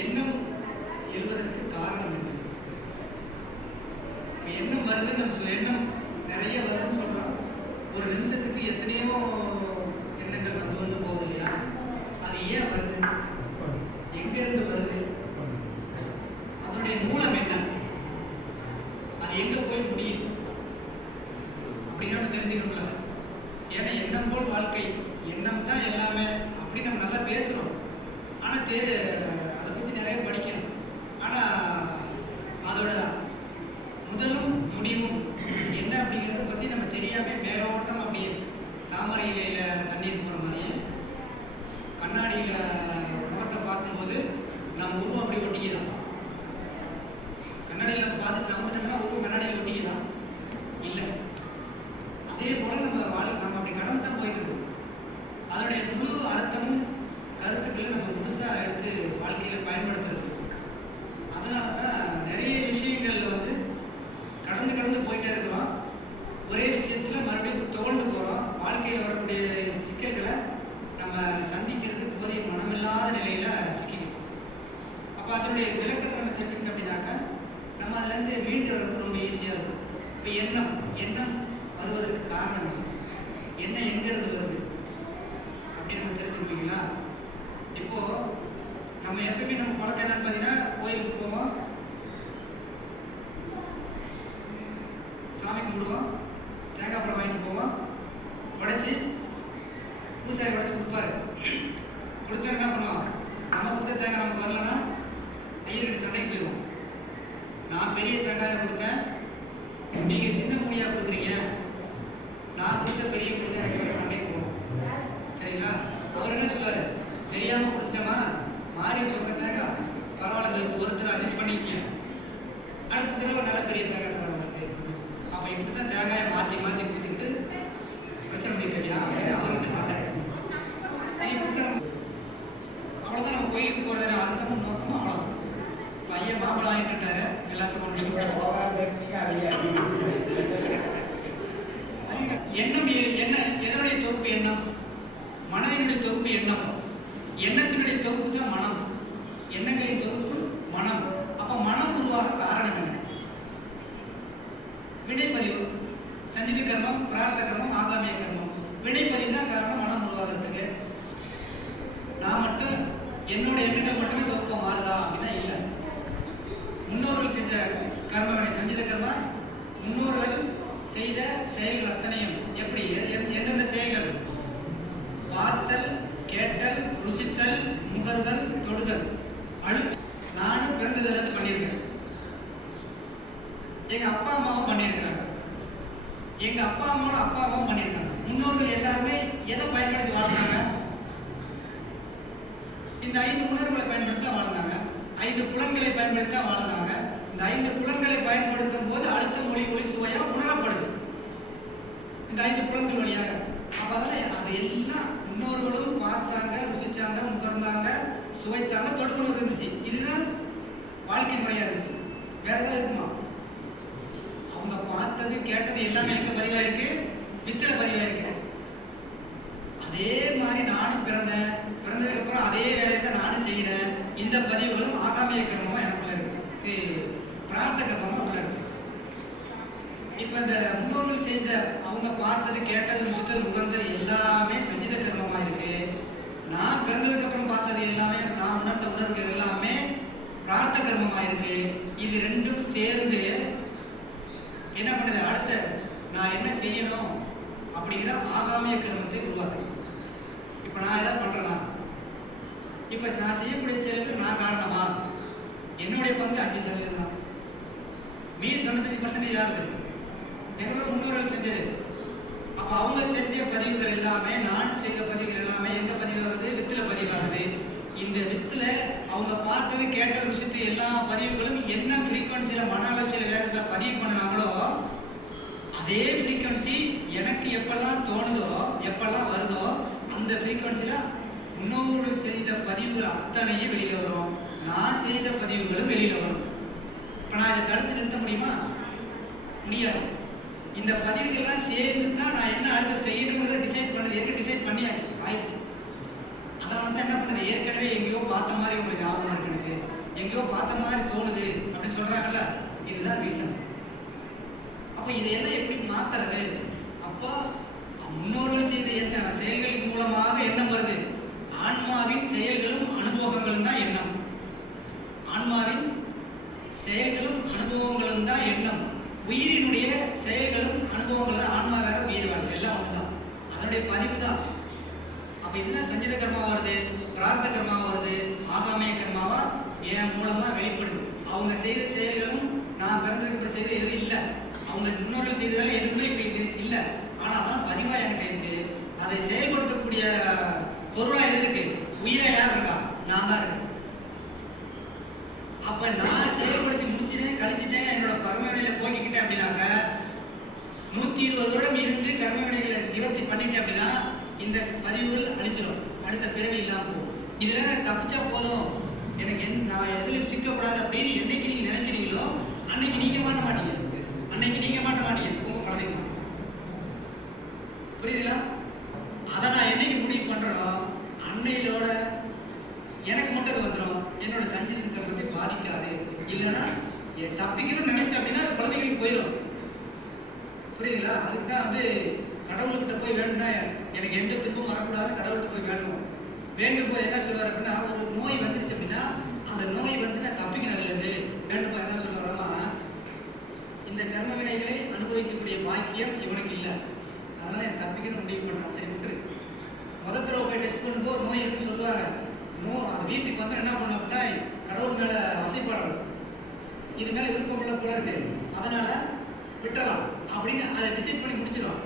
எண்ணம் எழுவதற்கு காரணம் என்ன? எண்ணம் வருதுன்னு நம்ம சொல்ல, எண்ணம் நிறைய வருதுன்னு சொல்றோம். ஒரு நிமிஷத்துக்கு எத்தனையோ எண்ணங்கள் வந்து போகுது இல்லையா? அது ஏன் வருது? எங்கிருந்து வருது? அதனுடைய மூலம் என்ன? அது எங்க போய் முடியும் அப்படின்னு நம்ம தெரிஞ்சுக்கணும்ல. ஏன்னா எண்ணம் போல் வாழ்க்கை, எண்ணம் தான் எல்லாமே அப்படி நம்ம நல்லா பேசுறோம். ஆனா அதை பத்தி நிறைய படிக்கணும். ஆனா அதோட முதலும் முடிவும் என்ன அப்படிங்கிறத பத்தி நம்ம தெரியாம மேலோட்டம் அப்படியே தாமரை இலையில தண்ணீர் போற மாதிரியே கண்ணாடியில முகத்தை பார்க்கும்போது நம்ம உருவம் அப்படி ஒட்டிக்கலாம். கண்ணாடியில் நம்ம பார்த்துட்டு வந்துட்டோம்னா உருவம் கண்ணாடியில் ஒட்டிக்கலாம் இல்லை. அதே போல நம்ம அப்படி கடந்து தான் போயிட்டு இருக்கோம். அதனுடைய முழு அர்த்தமும் கருத்துக்களை நம்ம புதுசா எடுத்து வாழ்க்கையில பயன்படுத்துறது. அதனால தான் நிறைய விஷயங்கள்ல வந்து கடந்து போயிட்டே இருக்கிறோம். ஒரே விஷயத்துல மறுபடியும் தோல்ந்து போறோம். வாழ்க்கையில் வரக்கூடிய சிக்கல்களை நம்ம சந்திக்கிறதுக்கு போதிய மனமில்லாத நிலையில சிக்கிக்கிறோம். அப்ப அதனுடைய விளக்கத்தை நம்ம தெரிஞ்சுக்கிட்டோம் அப்படின்னாக்கா நம்ம அதுல இருந்து மீண்டு வர்றது ரொம்ப ஈஸியா இருக்கும். இப்ப எண்ணம் வருவதற்கு காரணம் என்ன, எங்கிறது வருது அப்படின்னு நம்ம தெரிஞ்சுக்குவீங்களா? இப்போ நம்ம எப்பவுமே நம்ம பழக்கம் என்னன்னு பார்த்தீங்கன்னா, கோயிலுக்கு போவோம், சாமி கும்பிடுவோம், தேங்காய் பழம் வாங்கிட்டு போவோம், உடைச்சி பூசாரி உடைச்சி கொடுப்பாரு. கொடுத்தா என்ன பண்ணுவோம்? நம்ம கொடுத்த தேங்காய் நமக்கு வரலன்னா ஐயர்கிட்ட சண்டைக்கு போயிடுவோம். நான் பெரிய தேங்காயை கொடுத்தேன், நீங்க சின்ன மூடியா கொடுக்குறீங்க, நான் கொடுத்த பெரிய கொடுத்தேன், எனக்கு சண்டைக்கு போவோம். சரிங்களா? அவர் என்ன சொல்லுவாரு? தெரியாம கொடுத்துட்டோமா, மாறி சொல்ற தேங்காய் பரவாயில்ல, ஒருத்தர் அட்ஜஸ்ட் பண்ணிக்க, அடுத்த தடவை நல்ல பெரிய தேங்காய் தரவங்களுக்கு. அப்ப இப்படிதான் தேங்காயை மாத்தி கொடுத்துக்கிட்டு பிரச்சனை பண்ணிக்கிறியா அவர்கிட்ட சண்டை. அவ்வளவுதான் நம்ம கோயிலுக்கு போறது அர்த்தமும் நோக்கமும் அவ்வளவுதான். பையன் மாம்பழம் வாங்கிட்டாரு, எல்லாத்துக்கும் எண்ணம் என்ன, எதனுடைய தொகுப்பு எண்ணம்? மனதினுடைய தொகுப்பு எண்ணம். எண்ணத்தினுடைய தொகுப்பு தான் மனம். எண்ணங்களின் தொகுப்பு மனம். அப்ப மனம் உருவாக காரணம் என்ன? வினைப்பதிவு, சஞ்சித கர்மம், பிரார்த்த கர்மம், ஆகாமிய கர்மம். வினைப்பதிவு தான் காரணம் மனம் உருவாகிறதுக்கு. நான் மட்டும் என்னோட எண்ணங்கள் மட்டுமே தொகுப்பா மாறுதா அப்படின்னா இல்லை. முன்னோர்கள் செஞ்ச கர்ம வினை, சஞ்சித கர்மம், முன்னோர்கள் செய்த செயல்கள் அத்தனையும் எப்படி, எந்தெந்த செயல்கள்? பார்த்தல், கேட்டல், ருசித்தல், முகர்தல், தொடுதல், நானும் பிறந்ததுல இருந்து பண்ணியிருக்கேன். எங்க அப்பா அம்மாவும் பண்ணியிருக்காங்க, எங்க அப்பா அம்மாவோட அப்பா அம்மாவும் பண்ணியிருக்காங்க. முன்னோர்கள் எல்லாருமே எதை பயன்படுத்தி வாழ்ந்தாங்க? இந்த 5 உணர்வுகளை பயன்படுத்த வாழ்ந்தாங்க, 5 புலன்களை பயன்படுத்த வாழ்ந்தாங்க. இந்த 5 புலன்களை பயன்படுத்தும் போது அடுத்த மொழி சுவையா உணரப்படுது இந்த 5 புலன்கள் வழியாக. அப்ப அதெல்லாம் அது எல்லாம் முன்னோர்களும் பார்த்தாங்க, ருசிச்சாங்க, முகர்ந்தாங்க, சுவைத்தாங்க, தொடுகுணம் இருந்துச்சு. இதுதான் வாழ்க்கை முறையா இருந்துச்சு. வேற ஏதாவது இருக்குமா? அவங்க பார்த்தது கேட்டது எல்லாமே எங்க பதிவா இருக்கு? வித்திர பதிவா இருக்கு. அதே மாதிரி நானும் பிறந்ததுக்கு அப்புறம் அதே வேலையை தான் நானும் செய்யறேன். இந்த பதிவுகளும் ஆகாமிய கர்மமா எனக்குள்ள இருக்கு, பிரார்த்த கர்மமா உள்ள இருக்கு. இப்ப இந்த முன்னோர்கள் செய்த, அவங்க பார்த்தது, கேட்டது, ருசித்தது, முகர்ந்தது எல்லாமே சஞ்சித கர்மமா இருக்கு. நான் பிறந்ததுக்கு அப்புறம் பார்த்தது எல்லாமே, நான் உணர்ந்த உணர்வுகள் எல்லாமே பிரார்த்த கர்மமா இருக்கு. இது ரெண்டும் சேர்ந்து என்ன பண்ணுது? அடுத்த நான் என்ன செய்யணும் அப்படிங்கிற ஆகாமிய கர்மத்தை உருவாக்கு. இப்ப நான் ஏதாவது பண்றேனா? இப்ப நான் செய்யக்கூடிய செயலுக்கு நான் காரணமா? என்னுடைய பங்கு 5% தான். மீதி 95% யாருது? எங்களோட முன்னோர்கள் செஞ்சது. அப்ப அவங்க செஞ்ச பதிவுகள் எல்லாமே, நானும் செய்த பதிவுகள் எல்லாமே எந்த பதிவு வருது? வித்துல பதிவாகுது. இந்த வித்துல அவங்க பார்த்தது, கேட்டது, ருசித்து எல்லா பதிவுகளும் என்ன ஃப்ரீக்வன்சியில, மன அளர்ச்சியில, வேகத்துல பதிவு பண்ணாங்களோ அதே ஃப்ரீக்வன்சி எனக்கு எப்பெல்லாம் தோணுதோ, எப்பெல்லாம் வருதோ அந்த ஃப்ரீக்வன்சியில முன்னோர்கள் செய்த பதிவுகள் அத்தனையும் வெளியில வரும். நான் செய்த பதிவுகளும் வெளியில வரும். இப்ப நான் இதை தடுத்து நிறுத்த முடியுமா? முடியாது. இந்த பதிவுகள்லாம் சேர்ந்து தான் நான் என்ன அடுத்து செய்யணுங்கிறத டிசைட் பண்ணது. எங்க டிசைட் பண்ணியாச்சு, ஆயிடுச்சு. அதனால தான் என்ன பண்ணுது? ஏற்கனவே எங்கேயோ பார்த்த மாதிரி உங்களுக்கு ஞாபகம் இருக்கு. இதுதான் ரீசன். அப்ப இதையெல்லாம் எப்படி மாத்துறது? அப்போ முன்னோர்கள் செய்த என்ன செயல்களின் மூலமாக எண்ணம் வருது. ஆன்மாவின் செயல்களும் அனுபவங்களும் தான் எண்ணம். ஆன்மாவின் செயல்களும் அனுபவங்களும் தான் எண்ணம். உயிரினுடைய செயல்களும் அனுபவங்களும் தான். ஆன்மா வேற உயிர் வேற, எல்லாம் ஒண்ணுதான். அதனுடைய பதிவு தான். அப்ப இதுதான் சஞ்சித கர்மா வருது, பிரார்த்த கர்மா வருது, ஆகாமிய கர்மாவா என் மூலமா வெளிப்படுது. அவங்க செய்த செயல்களும் நான் பிறந்ததுக்கு செய்த எதுவும் இல்லை. அவங்க முன்னோர்கள் செய்ததால எதுவுமே இல்லை. ஆனா அதான் பதிவா என்கிட்ட இருக்கு. அதை செயல்படுத்தக்கூடிய பொருளா எது இருக்கு? உயிரா யார் இருக்கா? நான் தான் இருக்கேன். அப்ப நான் செயல்படுத்தி முடிச்சுட்டேன், கழிச்சுட்டேன், என்னோட கர்மவினையில போக்கிக்கிட்டேன் அப்படின்னாக்க 120 வருடம் இருந்து கர்மவினைகளை நிவர்த்தி பண்ணிட்டேன் அப்படின்னா இந்த பதிவுகள் அழிச்சிடும். அடுத்த பிறவி இல்லாம போகும். இதுல தப்பிச்சா போதும், எனக்கு நான் எதுலையும் சிக்கப்படாது அப்படின்னு என்னைக்கு நீங்க நினைக்கிறீங்களோ அன்னைக்கு நீங்க மாட்ட மாட்டீங்க. அன்னைக்கு நீங்க மாட்ட மாட்டீங்க, உங்க குழந்தைங்க. புரியுதுங்களா? அதை நான் என்னைக்கு முடிவு பண்றேனோ அன்னையிலோட எனக்கு மட்டும் வந்துடும். என்னோட சஞ்சிதத்தை பத்தி பாதிக்காது. இல்லைன்னா தப்பிக்கணும்னு நினைச்சிட்டேன் அப்படின்னா அது குழந்தைங்களுக்கு போயிடும். புரியுதுங்களா? அதுக்கு தான் கடவுள்கிட்ட போய் வேணும்னா எனக்கு எந்த துன்பம் வரக்கூடாது, கடவுள்கிட்ட போய் வேண்டும். வேண்டும் போது என்ன சொல்லுவார் அப்படின்னா, ஒரு நோய் வந்துருச்சு அப்படின்னா அந்த நோய் நான் தப்பிக்கிறதுலேருந்து வேண்டும் போது என்ன சொல்லுவாரா, இந்த கர்ம வினைகளை அனுபவிக்கக்கூடிய பாக்கியம் இவனுக்கு இல்லை, அதனால என் தப்பிக்கணும் முடிவு பண்ணுறான். சரி விட்டுரு. முதல் தடவை போய் டெஸ்ட் பண்ணும்போது ஒரு நோய் இருக்குன்னு சொல்லுவாங்க. அது வீட்டுக்கு வந்து என்ன பண்ண அப்படின்னா கடவுள் மேல வசைப்பாடுறது, இது மேல விருப்பம் உள்ள போல இருக்கு, அதனால விட்டுறலாம் அப்படின்னு அதை டிசைட் பண்ணி முடிச்சிடும்.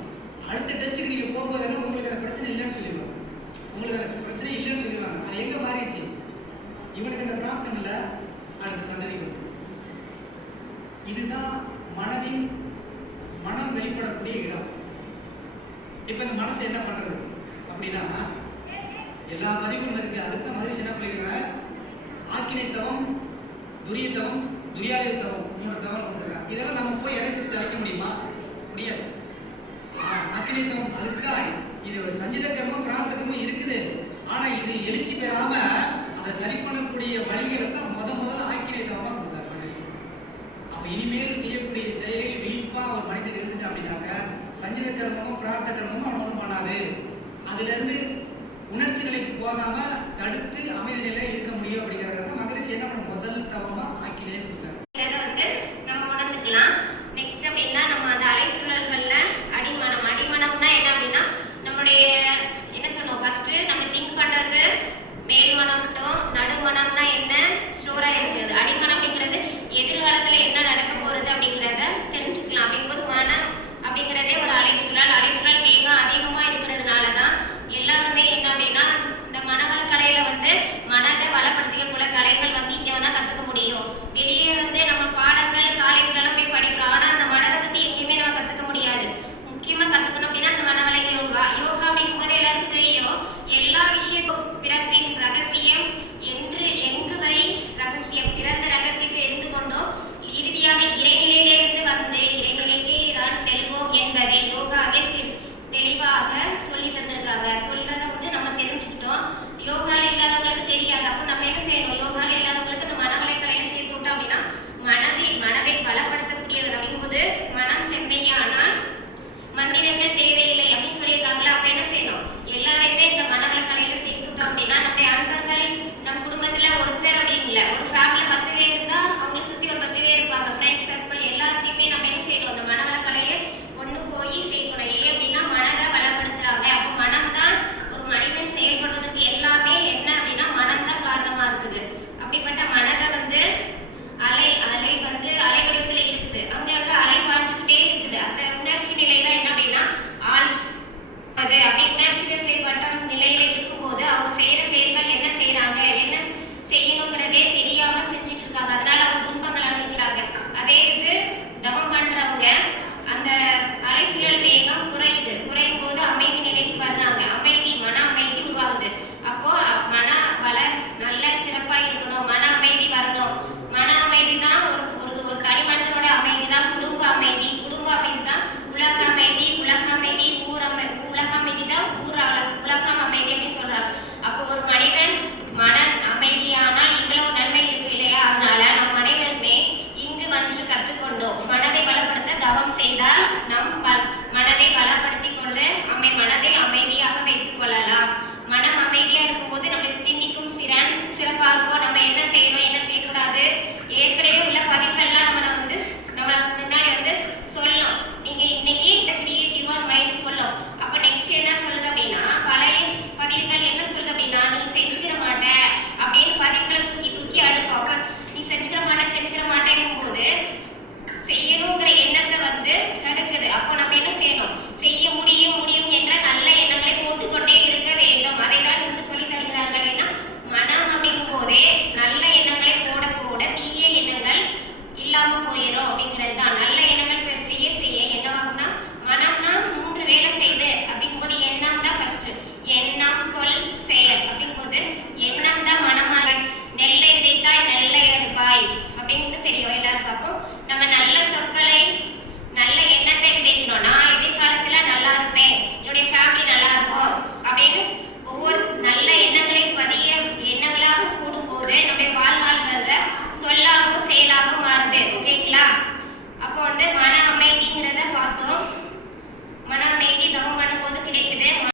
அடுத்த டெஸ்ட்டுக்கு நீங்க போகும்போது உங்களுக்கு அந்த பிரச்சனை இல்லைன்னு சொல்லிடுவாங்க. உங்களுக்கு அந்த பிரச்சனை இல்லைன்னு சொல்லிடுவாங்க. அது எங்க மாறிடுச்சு? இவனுக்கு அந்த பிராப்தம் இல்லை, அடுத்த சந்ததிக்கு. இதுதான் மனம் வெளிப்படக்கூடிய இடம். இப்ப இந்த மனசு என்ன பண்றது அப்படின்னா, எல்லா பதிவும் இருக்கு. அதுக்கு தான் மகிழ்ச்சி என்ன பண்ணிருக்காங்க, ஆக்கினைத்தவம், துரியத்தவம், துரியாயுத்தவம் 3 தவம் கொடுத்துருக்காங்க. இதெல்லாம் நம்ம போய் இறைசிச்சு அழைக்க முடியுமா? முடியாது. ஆக்கினைத்தவம் அதுக்குதான் இது ஒரு சஞ்சித கர்மம் பிரார்த்தகமும் இருக்குது. ஆனா இது எழுச்சி பெறாம அதை சரி பண்ணக்கூடிய வழிகளை தான் முதல்ல ஆக்கினைத்தவமா கொடுத்தாரு மனுஷன். அப்ப இனிமேல் செய்யக்கூடிய செயலில் விழிப்பா ஒரு மனிதன் இருந்துட்டு அப்படின்னாக்க சஞ்சித கர்மமும் பிரார்த்த கர்மமும் அவன் ஒன்றும் பண்ணாது. அதுல இருந்து உணர்ச்சி நிலைக்கு போகாம தடுத்து அமைதி நிலை இருக்க முடியும்.